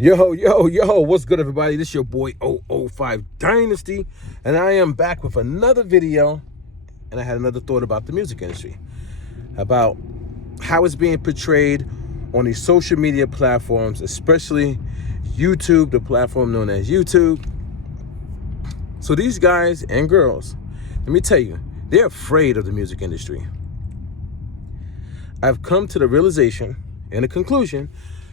Yo, what's good, everybody? This is your boy 005 Dynasty, and I am back with another video. And I had another thought about the music industry, about how it's being portrayed on these social media platforms, especially YouTube, the platform known as YouTube. So these guys and girls, let me tell you, they're afraid of the music industry. I've come to the realization and the conclusion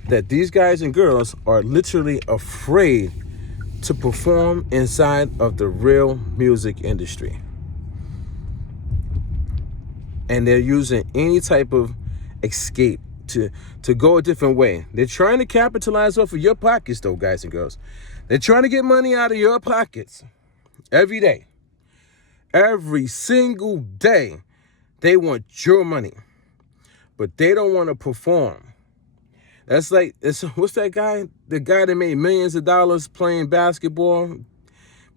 that these guys and girls are literally afraid to perform inside of the real music industry. And they're using any type of escape to go a different way. They're trying to capitalize off of your pockets, though, guys and girls. They're trying to get money out of your pockets every day. Every single day, they want your money. But they don't want to perform. That's like, what's that guy? The guy that made millions of dollars playing basketball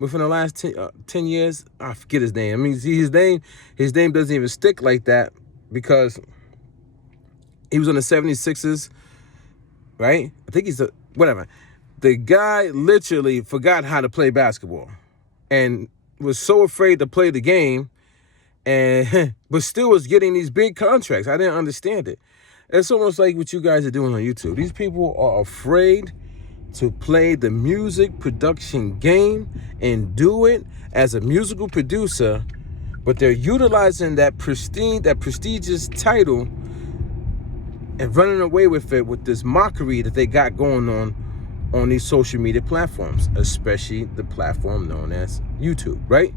within the last 10 years? I forget his name. I mean, see, his name doesn't even stick like that because he was on the 76ers, right? I think he's whatever. The guy literally forgot how to play basketball and was so afraid to play the game, but still was getting these big contracts. I didn't understand it. It's almost like what you guys are doing on YouTube. These people are afraid to play the music production game and do it as a musical producer, but they're utilizing that prestigious title and running away with it with this mockery that they got going on these social media platforms, especially the platform known as YouTube, right?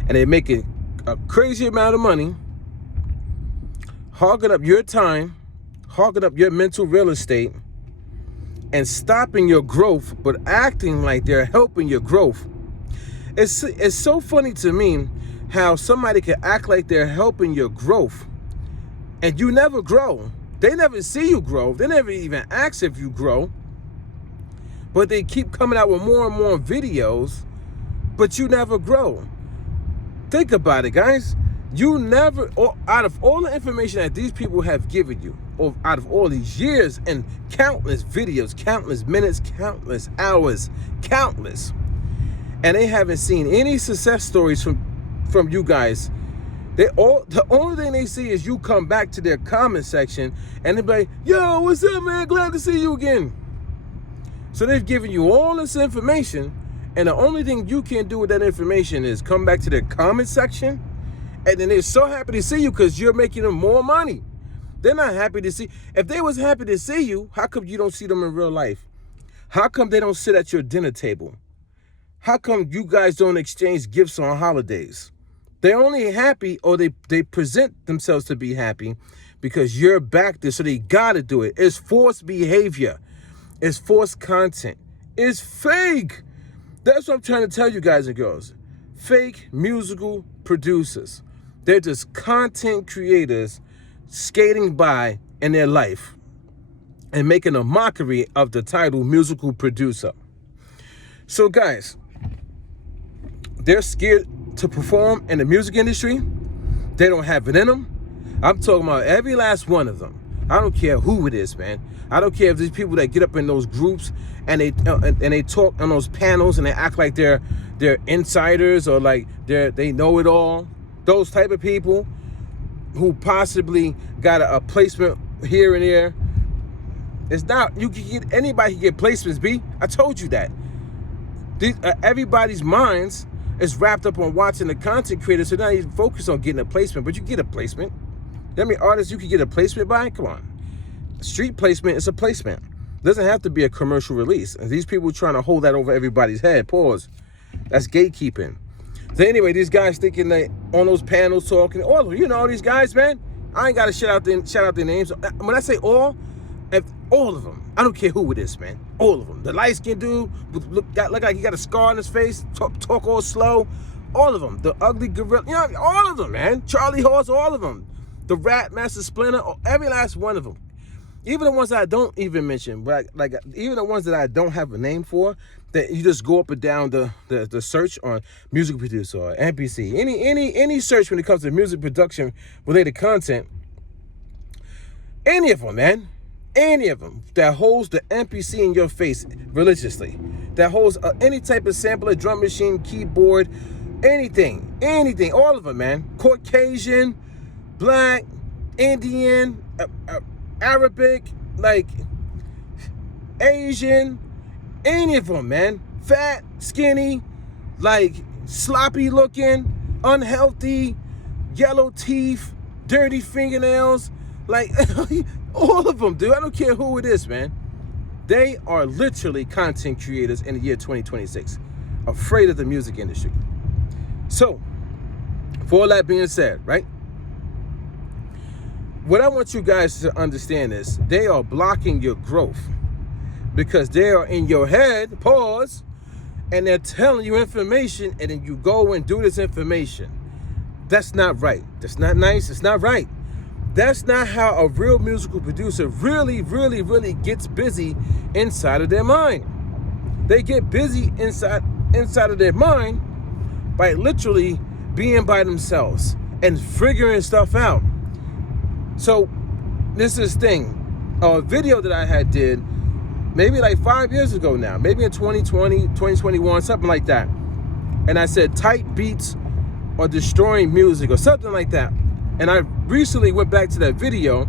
And they're making a crazy amount of money, hogging up your time, hogging up your mental real estate, and stopping your growth, but acting like they're helping your growth. It's so funny to me how somebody can act like they're helping your growth, and you never grow. They never see you grow. They never even ask if you grow. But they keep coming out with more and more videos, but you never grow. Think about it, guys. You never, out of all the information that these people have given you, or out of all these years and countless videos, countless minutes, countless hours, countless, and they haven't seen any success stories from you guys. The only thing they see is you come back to their comment section and they're like, yo, what's up, man? Glad to see you again. So they've given you all this information, and the only thing you can do with that information is come back to their comment section. And then they're so happy to see you because you're making them more money. They're not happy to see. If they was happy to see you, how come you don't see them in real life? How come they don't sit at your dinner table? How come you guys don't exchange gifts on holidays? They're only happy, or they present themselves to be happy because you're back there, so they gotta do it. It's forced behavior. It's forced content. It's fake. That's what I'm trying to tell you guys and girls. Fake musical producers. They're just content creators skating by in their life and making a mockery of the title musical producer. So guys, they're scared to perform in the music industry. They don't have it in them. I'm talking about every last one of them. I don't care who it is, man. I don't care if these people that get up in those groups and they talk on those panels and they act like they're insiders or like they know it all. Those type of people who possibly got a placement here and there. It's not, you can get, anybody can get placements, B. I told you that. Everybody's minds is wrapped up on watching the content creator, so now you focus on getting a placement, but you get a placement. How many artists you can get a placement by? Come on. Street placement is a placement. It doesn't have to be a commercial release. And these people trying to hold that over everybody's head. Pause. That's gatekeeping. So anyway, these guys thinking they on those panels talking, all of them, you know, these guys, man. I ain't got to shout out their names. When I say all of them, I don't care who it is, man. All of them. The light-skinned dude, look like he got a scar on his face, talk all slow. All of them. The ugly gorilla, you know, all of them, man. Charlie Horse, all of them. The Rat Master Splinter, every last one of them. Even the ones that I don't even mention, but like even the ones that I don't have a name for, that you just go up and down the search on music producer or NPC, any search when it comes to music production related content, any of them, man, any of them that holds the MPC in your face religiously, that holds any type of sampler, drum machine, keyboard, anything, all of them, man. Caucasian, black, Indian, Arabic, like Asian, any of them, man. Fat, skinny, like sloppy looking, unhealthy, yellow teeth, dirty fingernails, like all of them, dude. I don't care who it is, man. They are literally content creators in the year 2026, afraid of the music industry. So, for all that being said, right? What I want you guys to understand is they are blocking your growth because they are in your head, pause, and they're telling you information, and then you go and do this information. That's not right. That's not nice. It's not right. That's not how a real musical producer really gets busy inside of their mind. They get busy inside of their mind by literally being by themselves and figuring stuff out. So this is thing, a video that I had did maybe like 5 years ago now, maybe in 2020, 2021, something like that. And I said tight beats are destroying music or something like that. And I recently went back to that video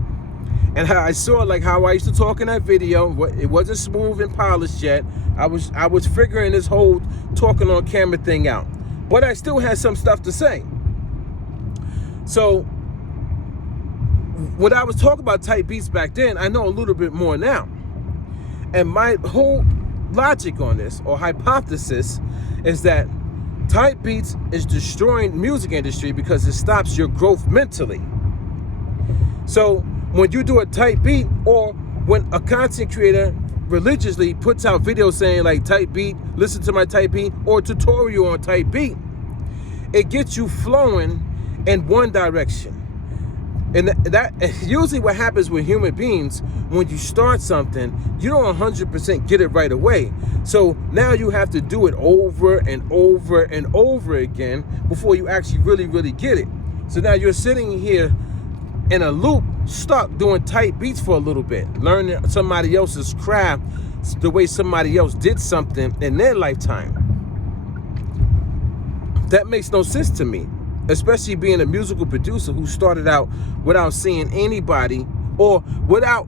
and I saw like how I used to talk in that video. It wasn't smooth and polished yet. I was figuring this whole talking on camera thing out, but I still had some stuff to say. So when I was talking about tight beats back then, I know a little bit more now. And my whole logic on this, or hypothesis, is that tight beats is destroying the music industry because it stops your growth mentally. So when you do a tight beat, or when a content creator religiously puts out videos saying like tight beat, listen to my tight beat, or tutorial on tight beat, it gets you flowing in one direction. And that usually what happens with human beings, when you start something, you don't 100% get it right away. So now you have to do it over and over and over again before you actually really get it. So now you're sitting here in a loop, stuck doing tight beats for a little bit, learning somebody else's craft, the way somebody else did something in their lifetime. That makes no sense to me. Especially being a musical producer who started out without seeing anybody, or without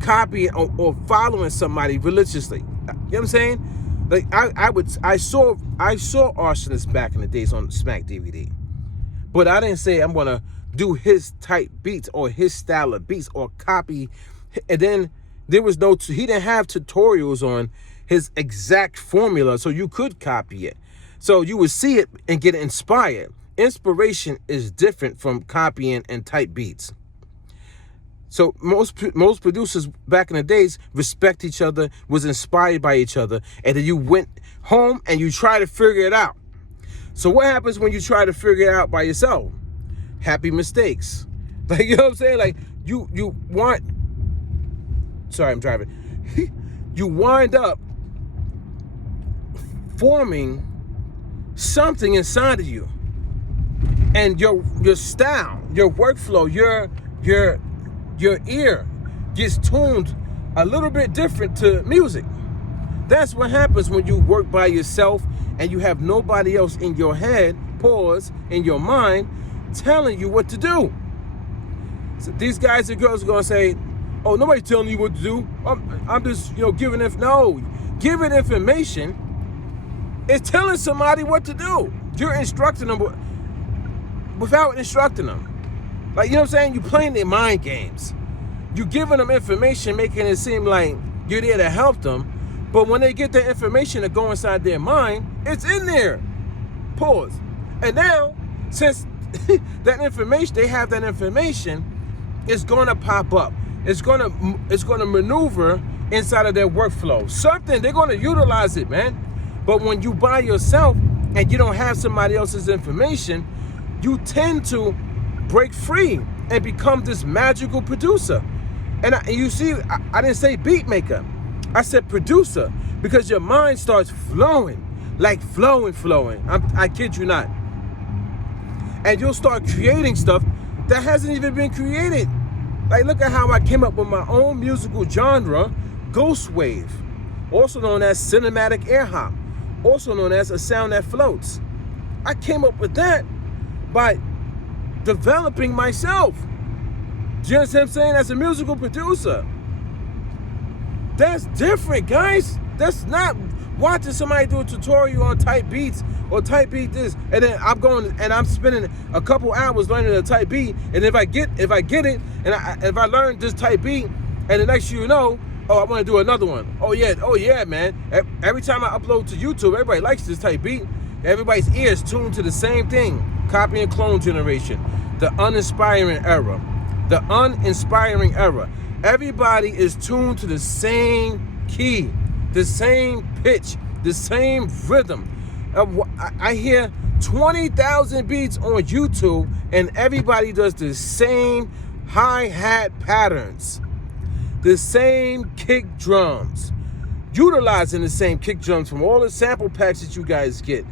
copying or following somebody religiously. You know what I'm saying? Like I saw Arsonist back in the days on Smack DVD, but I didn't say I'm gonna do his type beats or his style of beats or copy. And then he didn't have tutorials on his exact formula, so you could copy it. So you would see it and get inspired. Inspiration is different from copying and type beats. So most producers back in the days respect each other, was inspired by each other, and then you went home and you try to figure it out. So what happens when you try to figure it out by yourself? Happy mistakes. Like, you know what I'm saying? Like sorry, I'm driving. You wind up forming something inside of you. And your style, your workflow, your ear gets tuned a little bit different to music. That's what happens when you work by yourself and you have nobody else in your head, pause, in your mind, telling you what to do. So these guys and girls are gonna say, "Oh, nobody's telling you what to do. I'm just, giving giving information is telling somebody what to do. You're instructing them without instructing them. Like, you know what I'm saying? You're playing their mind games. You're giving them information, making it seem like you're there to help them. But when they get the information to go inside their mind, it's in there. Pause. And now, since that information, they have that information, it's gonna pop up. It's gonna maneuver inside of their workflow. Something, they're gonna utilize it, man. But when you by yourself and you don't have somebody else's information, you tend to break free and become this magical producer. And you see, I didn't say beat maker. I said producer, because your mind starts flowing, like flowing. I kid you not. And you'll start creating stuff that hasn't even been created Like, look at how I came up with my own musical genre, ghost wave, also known as cinematic air hop, also known as a sound that floats. I came up with that by developing myself. Do you understand what I'm saying? As a musical producer. That's different, guys. That's not watching somebody do a tutorial on type beats or type beat this, and then I'm going and I'm spending a couple hours learning a type beat, and if I get it, and if I learn this type beat, and the next you know, oh, I want to do another one. Oh yeah, man. Every time I upload to YouTube, everybody likes this type beat. Everybody's ears tuned to the same thing. Copy and clone generation. The uninspiring era. The uninspiring era. Everybody is tuned to the same key, the same pitch, the same rhythm. I hear 20,000 beats on YouTube, and everybody does the same hi-hat patterns, the same kick drums, utilizing the same kick drums from all the sample packs that you guys get.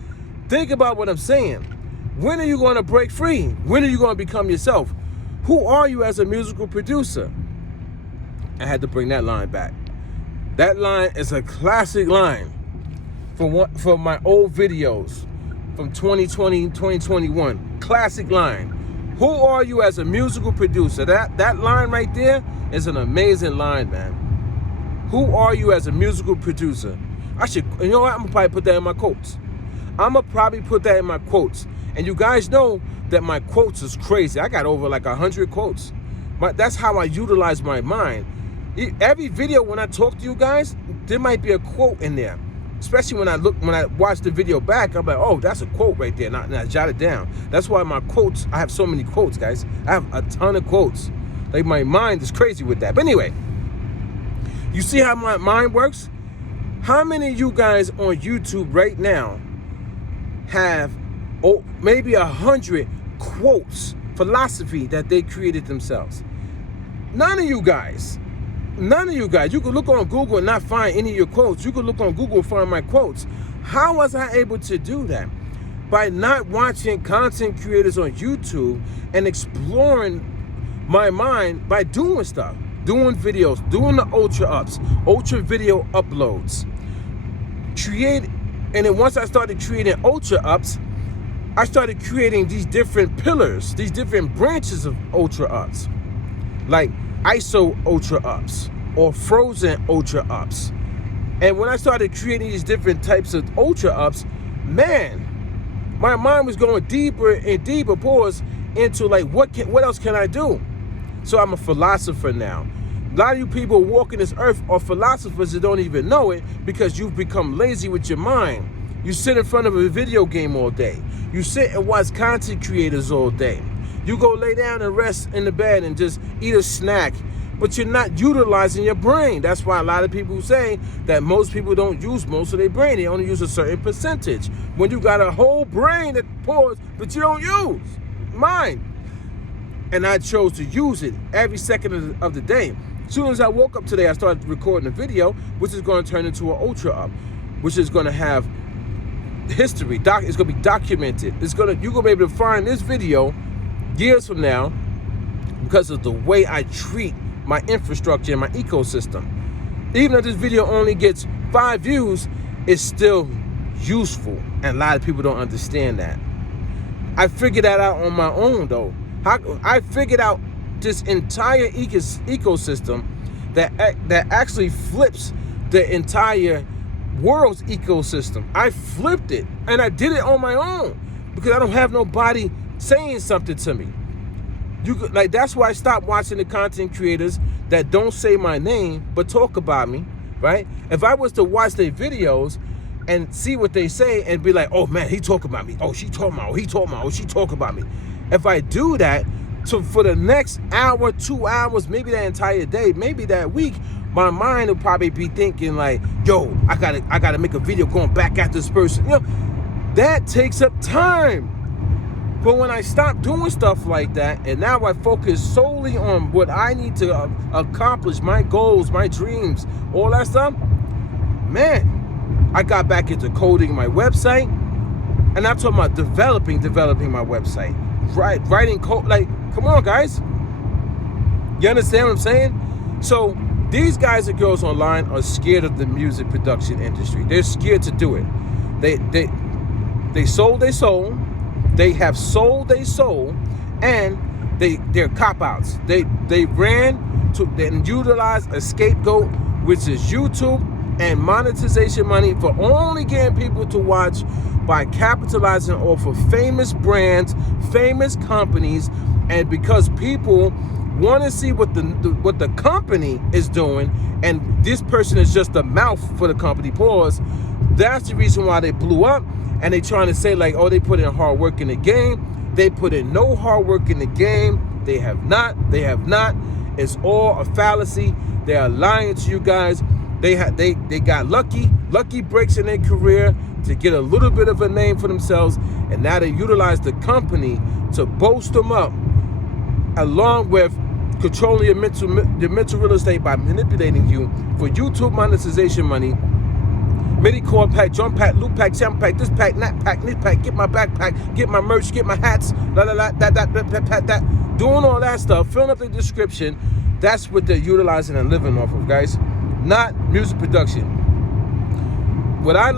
Think about what I'm saying. When are you going to break free? When are you going to become yourself? Who are you as a musical producer? I had to bring that line back. That line is a classic line from my old videos from 2020, 2021. Classic line. Who are you as a musical producer? That line right there is an amazing line, man. Who are you as a musical producer? You know what? I'm gonna probably put that in my quotes. And you guys know that my quotes is crazy. I got over like 100 quotes. That's how I utilize my mind. Every video when I talk to you guys, there might be a quote in there. Especially when I watch the video back, I'm like, oh, that's a quote right there. And I jot it down. That's why my quotes, I have so many quotes, guys. I have a ton of quotes. Like, my mind is crazy with that. But anyway, you see how my mind works? How many of you guys on YouTube right now have maybe 100 quotes, philosophy that they created themselves? None of you guys. You can look on Google and not find any of your quotes. You can look on Google and find my quotes. How was I able to do that? By not watching content creators on YouTube and exploring my mind by doing stuff, doing videos, doing the ultra video uploads. And then once I started creating ultra ups, I started creating these different pillars, these different branches of ultra ups, like ISO ultra ups or frozen ultra ups. And when I started creating these different types of ultra ups, man, my mind was going deeper and deeper into like, what else can I do? So I'm a philosopher now. A lot of you people walking this earth are philosophers that don't even know it because you've become lazy with your mind. You sit in front of a video game all day. You sit and watch content creators all day. You go lay down and rest in the bed and just eat a snack, but you're not utilizing your brain. That's why a lot of people say that most people don't use most of their brain. They only use a certain percentage. When you got a whole brain that pours, but you don't use mine. And I chose to use it every second of the day. As soon as I woke up today, I started recording a video, which is going to turn into an ultra up, which is going to have history. It's going to be documented. You're going to be able to find this video years from now because of the way I treat my infrastructure and my ecosystem. Even if this video only gets 5 views, it's still useful, and a lot of people don't understand that. I figured that out on my own, though. I figured out this entire ecosystem that actually flips the entire world's ecosystem. I flipped it, and I did it on my own because I don't have nobody saying something to me. That's why I stopped watching the content creators that don't say my name but talk about me, right? If I was to watch their videos and see what they say and be like, oh man, he talking about me. Oh, she talking about, he talking about, oh, she talking about me. If I do that, for the next hour, 2 hours, maybe that entire day, maybe that week, my mind will probably be thinking like, yo, I gotta make a video going back at this person. You know, that takes up time. But when I stop doing stuff like that, and now I focus solely on what I need to accomplish, my goals, my dreams, all that stuff, man, I got back into coding my website, and I'm talking about developing my website, writing code. Like, come on, guys. You understand what I'm saying? So these guys and girls online are scared of the music production industry. They're scared to do it. They sold their soul. They have sold their soul, and they're cop-outs. They ran to and utilized a scapegoat, which is YouTube and monetization money for only getting people to watch by capitalizing off of famous brands, famous companies, and because people want to see what the company is doing, and this person is just the mouth for the company. Pause. That's the reason why they blew up, and they trying to say like, oh, they put in hard work in the game. They put in no hard work in the game. They have not. They have not. It's all a fallacy. They are lying to you guys. They got lucky breaks in their career to get a little bit of a name for themselves, and now they utilize the company to boast them up, along with controlling your mental real estate by manipulating you for YouTube monetization money. MIDI core pack, drum pack, loop pack, sample pack, this pack, this pack, get my backpack, get my merch, get my hats, that. Doing all that stuff, filling up the description. That's what they're utilizing and living off of, guys. Not music production. When I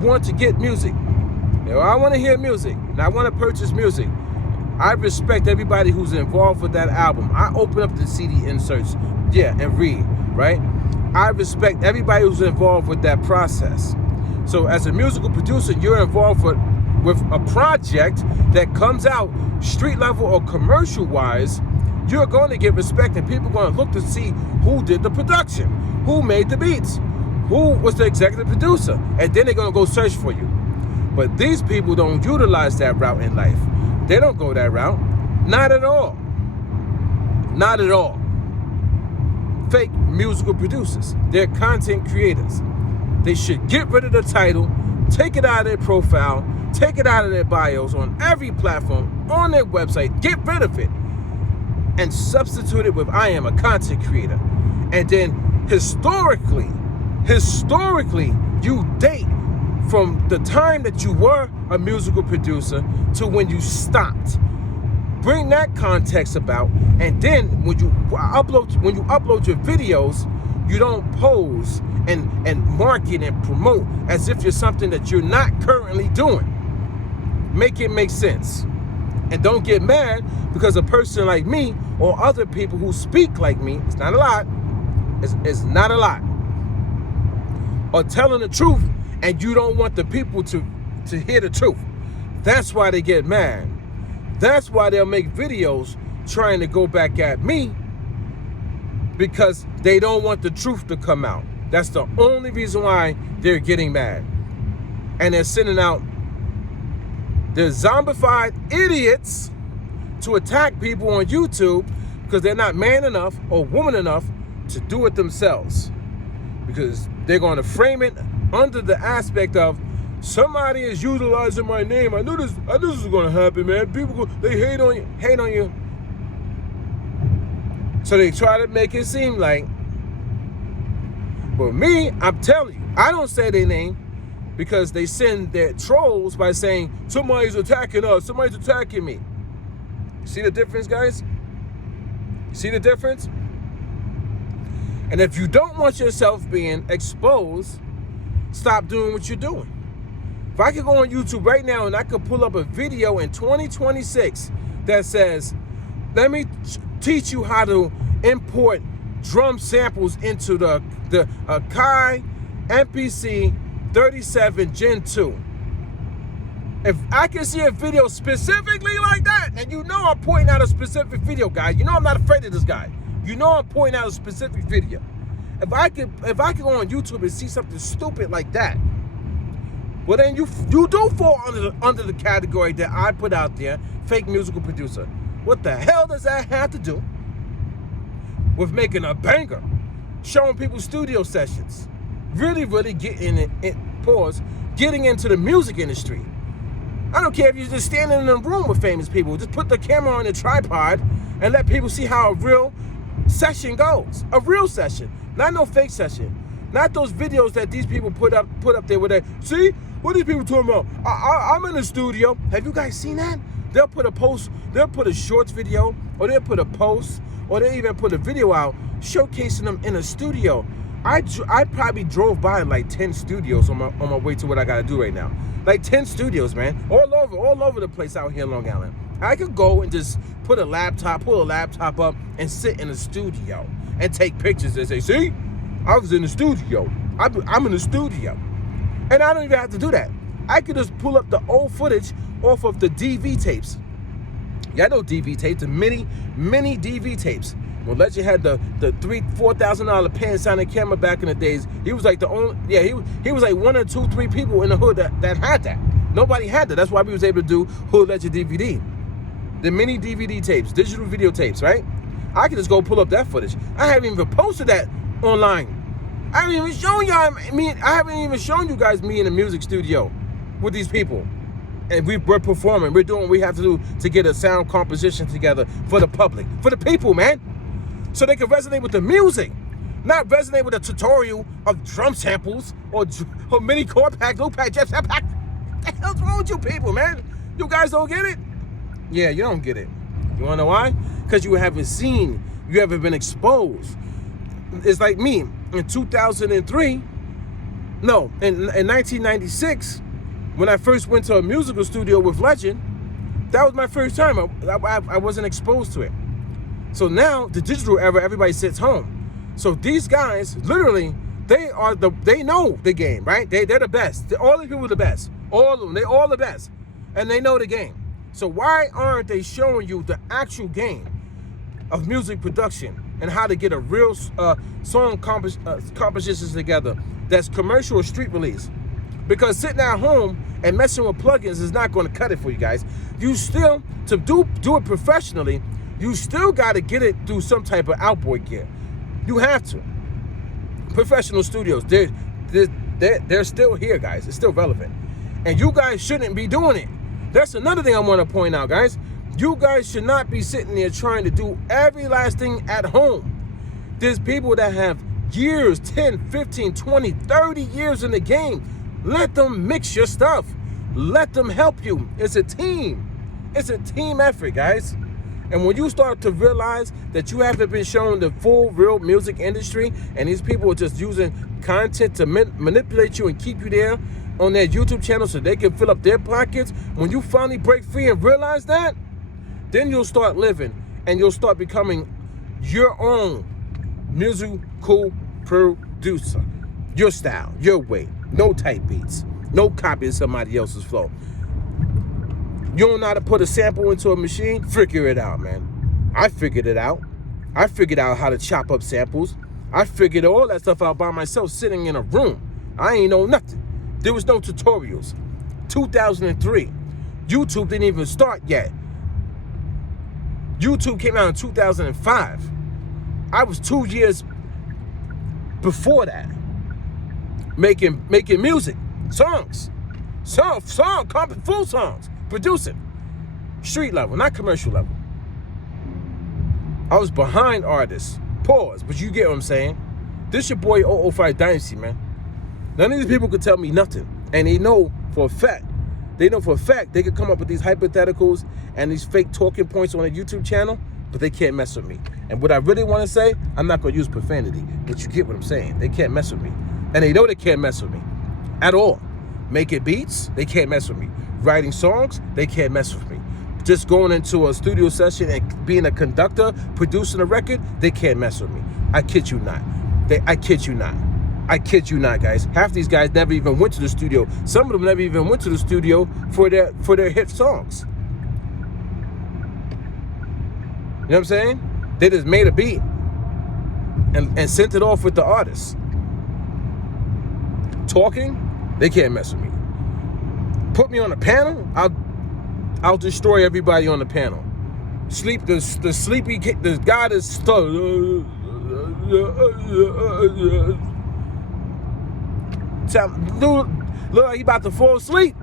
want to get music, I want to hear music, and I want to purchase music, I respect everybody who's involved with that album. I open up the CD inserts, and read, right? I respect everybody who's involved with that process. So as a musical producer, you're involved with a project that comes out street level or commercial wise, you're going to get respect, and people are going to look to see who did the production, who made the beats, who was the executive producer, and then they're going to go search for you. But these people don't utilize that route in life. They don't go that route. Not at all. Not at all. Fake musical producers. They're content creators. They should get rid of the title, take it out of their profile, take it out of their bios on every platform, on their website, get rid of it, and substitute it with I am a content creator. And then historically, you date from the time that you were a musical producer to when you stopped. Bring that context about, and then when you upload your videos, you don't pose and market and promote as if you're something that you're not currently doing. Make it make sense. And don't get mad because a person like me or other people who speak like me, it's not a lot, it's not a lot, are telling the truth, and you don't want the people to hear the truth. That's why they get mad. That's why they'll make videos trying to go back at me, because they don't want the truth to come out. That's the only reason why they're getting mad. And they're sending out the zombified idiots to attack people on YouTube because they're not man enough or woman enough to do it themselves. Because they're going to frame it under the aspect of somebody is utilizing my name. I knew this was going to happen, man. People, they hate on you. So they try to make it seem like, but me, I'm telling you, I don't say their name because they send their trolls by saying, somebody's attacking us, somebody's attacking me. See the difference, guys? See the difference? And if you don't want yourself being exposed, stop doing what you're doing. If I could go on YouTube right now and I could pull up a video in 2026 that says, let me teach you how to import drum samples into the Akai MPC 37 Gen 2. If I can see a video specifically like that, and you know I'm pointing out a specific video, guys. You know I'm not afraid of this guy. You know I'm pointing out a specific video. If I could go on YouTube and see something stupid like that, well then you do fall under the category that I put out there, fake musical producer. What the hell does that have to do with making a banger, showing people studio sessions, really getting getting into the music industry? I don't care if you're just standing in a room with famous people. Just put the camera on a tripod and let people see how a real session goes. A real session, not no fake session. Not those videos that these people put up there with that. See, what are these people talking about? I'm in the studio. Have you guys seen that? They'll put a post, they'll put a shorts video, or they'll put a post, or they even put a video out showcasing them in a studio. I probably drove by like 10 studios on my way to what I gotta do right now. Like 10 studios, man, all over the place out here in Long Island. I could go and just pull a laptop up and sit in a studio and take pictures and say, see, I was in the studio. I'm in the studio. And I don't even have to do that. I could just pull up the old footage off of the DV tapes. Y'all know DV tapes, the mini DV tapes. Well, Legend had the $4,000 Panasonic camera back in the days. He was like the only, he was like 1 or 2, 3 people in the hood that had that. Nobody had that. That's why we was able to do Hood Legend DVD. The mini DVD tapes, digital video tapes, right? I could just go pull up that footage. I haven't even posted that online. I haven't even shown y'all I haven't even shown you guys me in the music studio with these people. And we're performing. We're doing what we have to do to get a sound composition together for the public, for the people, man. So they can resonate with the music, not resonate with a tutorial of drum samples or mini chord pack, loop pack, jet pack. What the hell's wrong with you people, man? You guys don't get it? Yeah, you don't get it. You wanna know why? Because you haven't seen, you haven't been exposed. It's like me in 2003, no, in 1996, when I first went to a musical studio with Legend, that was my first time. I wasn't exposed to it. So now, the digital era, everybody sits home. So these guys, literally, they know the game, right? They're the best. All these people are the best. All of them, they all the best. And they know the game. So why aren't they showing you the actual game of music production and how to get a real song compositions together that's commercial or street release? Because sitting at home and messing with plugins is not going to cut it for you guys. You still, to do it professionally, you still got to get it through some type of outboard gear. You have to. Professional studios, they're still here, guys. It's still relevant. And you guys shouldn't be doing it. That's another thing I want to point out, guys. You guys should not be sitting there trying to do every last thing at home. There's people that have years, 10, 15, 20, 30 years in the game. Let them mix your stuff. Let them help you. It's a team. It's a team effort, guys. And when you start to realize that you haven't been shown the full real music industry and these people are just using content to manipulate you and keep you there on their YouTube channel so they can fill up their pockets, when you finally break free and realize that, then you'll start living and you'll start becoming your own musical producer. Your style, your way, no type beats, no copying somebody else's flow. You don't know how to put a sample into a machine? Figure it out, man. I figured it out. I figured out how to chop up samples. I figured all that stuff out by myself sitting in a room. I ain't know nothing. There was no tutorials. 2003. YouTube didn't even start yet. YouTube came out in 2005. I was 2 years before that. Making music, songs, full songs. Producing, street level, not commercial level. I was behind artists, pause, but you get what I'm saying. This your boy 005 Dynasty, man. None of these people could tell me nothing. And they know for a fact they could come up with these hypotheticals and these fake talking points on a YouTube channel, but they can't mess with me. And what I really want to say, I'm not going to use profanity, but you get what I'm saying. They can't mess with me. And they know they can't mess with me at all. Making beats, they can't mess with me. Writing songs, they can't mess with me. Just going into a studio session and being a conductor, producing a record, they can't mess with me. I kid you not. I kid you not. I kid you not, guys. Half these guys never even went to the studio. Some of them never even went to the studio for their hit songs. You know what I'm saying? They just made a beat and sent it off with the artist. Talking, they can't mess with me. Put me on a panel, I'll destroy everybody on the panel. The guy that's stuck. Look like he about to fall asleep.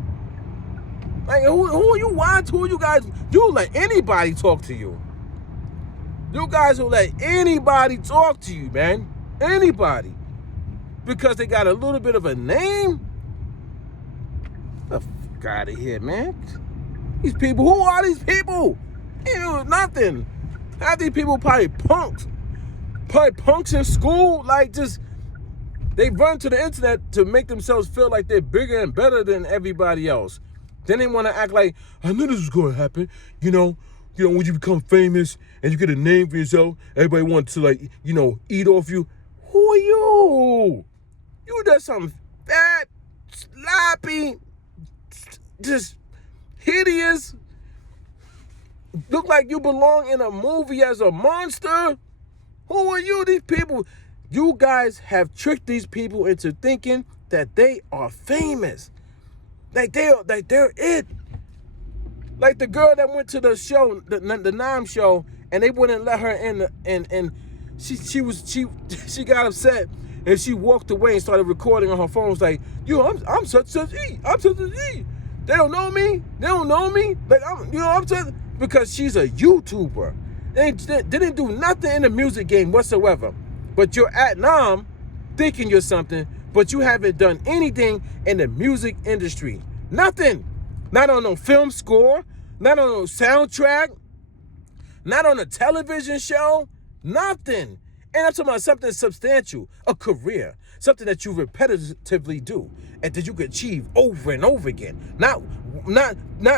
Like, who are you watching? Who are you guys? You let anybody talk to you. You guys will let anybody talk to you, man. Anybody. Because they got a little bit of a name? Get the fuck out of here, man. These people, who are these people? Ew, nothing. Half these people probably punks in school. Like, just, they run to the internet to make themselves feel like they're bigger and better than everybody else. Then they want to act like, I knew this was going to happen. When you become famous and you get a name for yourself, everybody wants to, like, eat off you. Who are you? You just some fat, sloppy, just hideous, look like you belong in a movie as a monster. Who are you? These people, you guys have tricked these people into thinking that they are famous. Like they're it. Like the girl that went to the show, the Nam show, and they wouldn't let her in, and she got upset, and she walked away and started recording on her phone. Was like, I'm such E. I'm such an E. They don't know me. They don't know me. Like I'm such, because she's a YouTuber. They didn't do nothing in the music game whatsoever. But you're at Nam thinking you're something, but you haven't done anything in the music industry. Nothing. Not on no film score, not on no soundtrack, not on a television show, nothing. And I'm talking about something substantial, a career, something that you repetitively do and that you could achieve over and over again. Not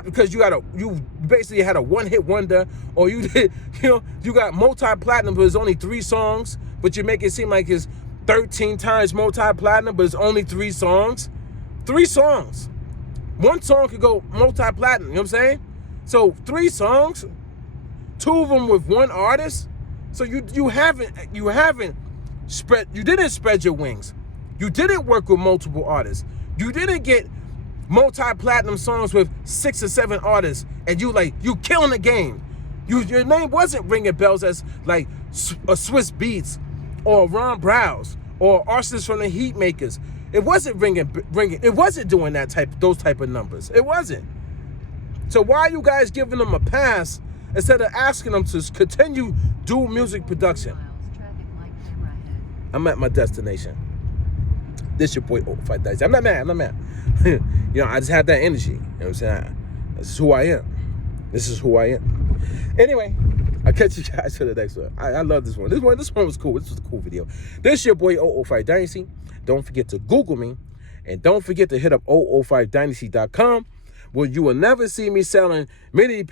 because you basically had a one-hit wonder, or you did, you got multi-platinum, but it's only 3 songs, but you make it seem like it's 13 times multi-platinum, but it's only 3 songs. 3 songs. One song could go multi-platinum, you know what I'm saying? So 3 songs, 2 of them with one artist. So you didn't spread your wings. You didn't work with multiple artists. You didn't get multi-platinum songs with 6 or 7 artists, and you killing the game. Your name wasn't ringing bells as like a Swiss Beats or Ron Browse or Arsonist from the Heatmakers. It wasn't ringing. It wasn't doing those type of numbers. It wasn't. So why are you guys giving them a pass instead of asking them to continue do music production? I'm at my destination. This your boy Fight Dynasty. I'm not mad. I just have that energy. You know what I'm saying? This is who I am. Anyway, I'll catch you guys for the next one. I love this one. This one was cool. This was a cool video. This your boy 005 Dynasty. Don't forget to Google me. And don't forget to hit up 005dynasty.com, where you will never see me selling mini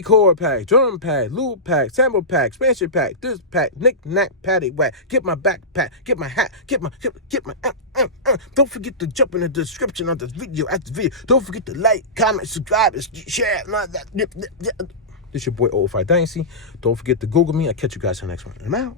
chord pack, drum pack, loop pack, sample pack, expansion pack, this pack, knick-knack, patty whack, get my backpack, get my hat, get my. Don't forget to jump in the description of this video after the video. Don't forget to like, comment, subscribe, and share. This your boy 005 Dynasty. Don't forget to Google me. I'll catch you guys in the next one. I'm out.